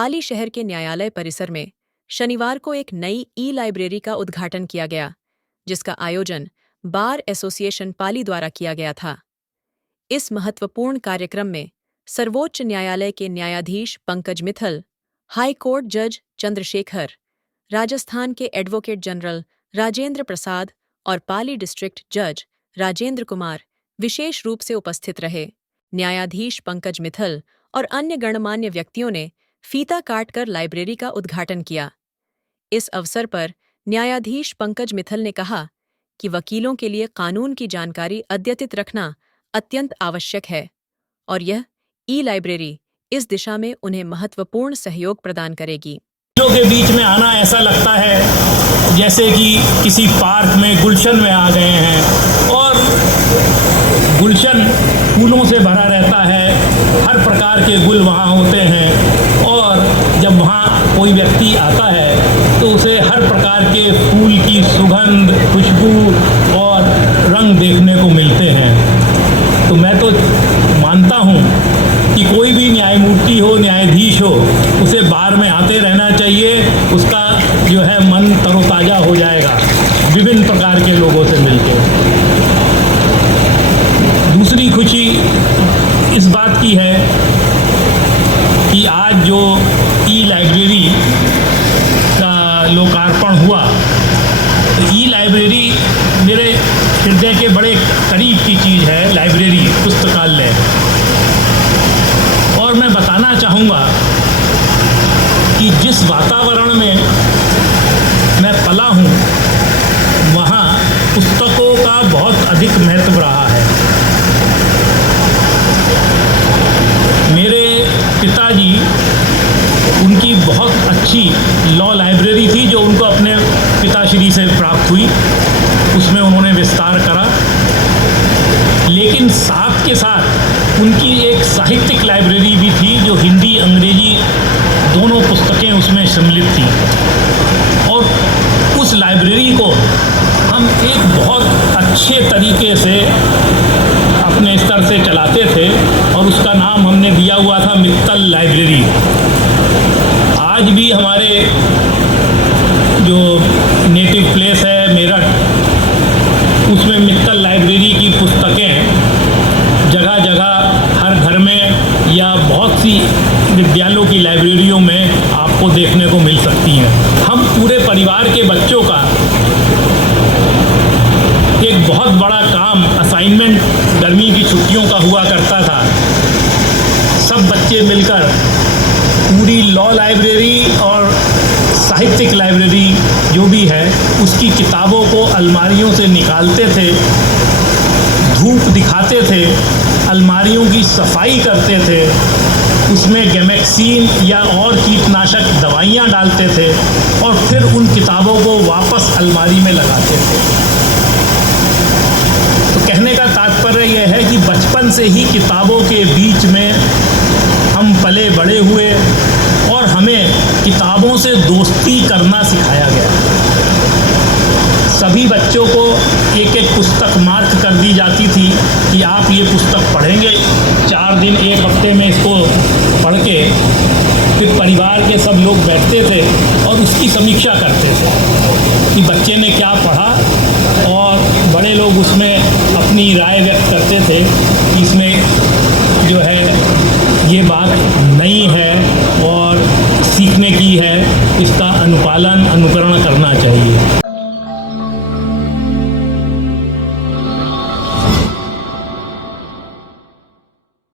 पाली शहर के न्यायालय परिसर में शनिवार को एक नई ई-लाइब्रेरी का उद्घाटन किया गया, जिसका आयोजन बार एसोसिएशन पाली द्वारा किया गया था। इस महत्वपूर्ण कार्यक्रम में सर्वोच्च न्यायालय के न्यायाधीश पंकज मित्तल, हाई कोर्ट जज चंद्रशेखर, राजस्थान के एडवोकेट जनरल राजेंद्र प्रसाद और पाली डिस्ट्रिक्ट जज राजेंद्र कुमार विशेष रूप से उपस्थित रहे। न्यायाधीश पंकज मित्तल और अन्य गणमान्य व्यक्तियों ने फीता काटकर लाइब्रेरी का उद्घाटन किया। इस अवसर पर न्यायाधीश पंकज मित्तल ने कहा कि वकीलों के लिए कानून की जानकारी अद्यतित रखना अत्यंत आवश्यक है और यह ई-लाइब्रेरी इस दिशा में उन्हें महत्वपूर्ण सहयोग प्रदान करेगी। बच्चों के बीच में आना ऐसा लगता है जैसे कि किसी पार्क में गुलशन में आ गए हैं और गुलशन फूलों से भरा रहता है। हर प्रकार के गुल वहाँ होते हैं और जब वहाँ कोई व्यक्ति आता है तो उसे हर प्रकार के फूल की सुगंध, खुशबू और रंग देखने को मिलते हैं। तो मैं तो मानता हूँ कि कोई भी न्यायमूर्ति हो, न्यायाधीश हो, उसे बार में आते रहना चाहिए। उसका जो है मन तरोताज़ा हो जाएगा विभिन्न प्रकार के लोगों से मिलकर। दूसरी खुशी इस बात की है कि आज जो ई-लाइब्रेरी का लोकार्पण हुआ, तो ई-लाइब्रेरी मेरे हृदय के बड़े करीब की चीज़ है। लाइब्रेरी, पुस्तकालय। और मैं बताना चाहूँगा कि जिस वातावरण में मैं पला हूँ वहाँ पुस्तकों का बहुत अधिक महत्व रहा है। मेरे पिताजी, उनकी बहुत अच्छी लॉ लाइब्रेरी थी जो उनको अपने पिताश्री से प्राप्त हुई, उसमें उन्होंने विस्तार करा। लेकिन साथ के साथ उनकी एक साहित्यिक लाइब्रेरी भी थी जो हिंदी अंग्रेजी दोनों पुस्तकें उसमें सम्मिलित थी। और उस लाइब्रेरी को हम एक बहुत अच्छे तरीके से अपने स्तर से चलाते थे और उसका नाम हमने दिया हुआ था मित्तल लाइब्रेरी। आज भी हमारे जो नेटिव प्लेस है मेरठ, उसमें मित्तल लाइब्रेरी की पुस्तकें जगह जगह हर घर में या बहुत सी विद्यालयों की लाइब्रेरियों में आपको देखने को मिल सकती हैं। हम पूरे परिवार के बच्चों का एक बहुत बड़ा काम असाइनमेंट गर्मी की छुट्टियों का हुआ करता था। सब बच्चे मिलकर पूरी लॉ लाइब्रेरी और साहित्यिक लाइब्रेरी जो भी है उसकी किताबों को अलमारियों से निकालते थे, धूप दिखाते थे, अलमारियों की सफाई करते थे, उसमें गैमेक्सीन या और कीटनाशक दवाइयाँ डालते थे और फिर उन किताबों को वापस अलमारी में लगाते थे। तो कहने का तात्पर्य यह है कि बचपन से ही किताबों के बीच में हम पले बड़े हुए और हमें किताबों से दोस्ती करना सिखाया गया। सभी बच्चों को एक एक पुस्तक मार्क कर दी जाती थी कि आप ये पुस्तक पढ़ेंगे। 4 दिन, 1 हफ्ते में इसको पढ़ के फिर परिवार के सब लोग बैठते थे और उसकी समीक्षा करते थे कि बच्चे ने क्या पढ़ा और बड़े लोग उसमें अपनी राय व्यक्त करते थे कि इसमें जो है ये बात नई है और सीखने की है, इसका अनुपालन, अनुकरण करना चाहिए।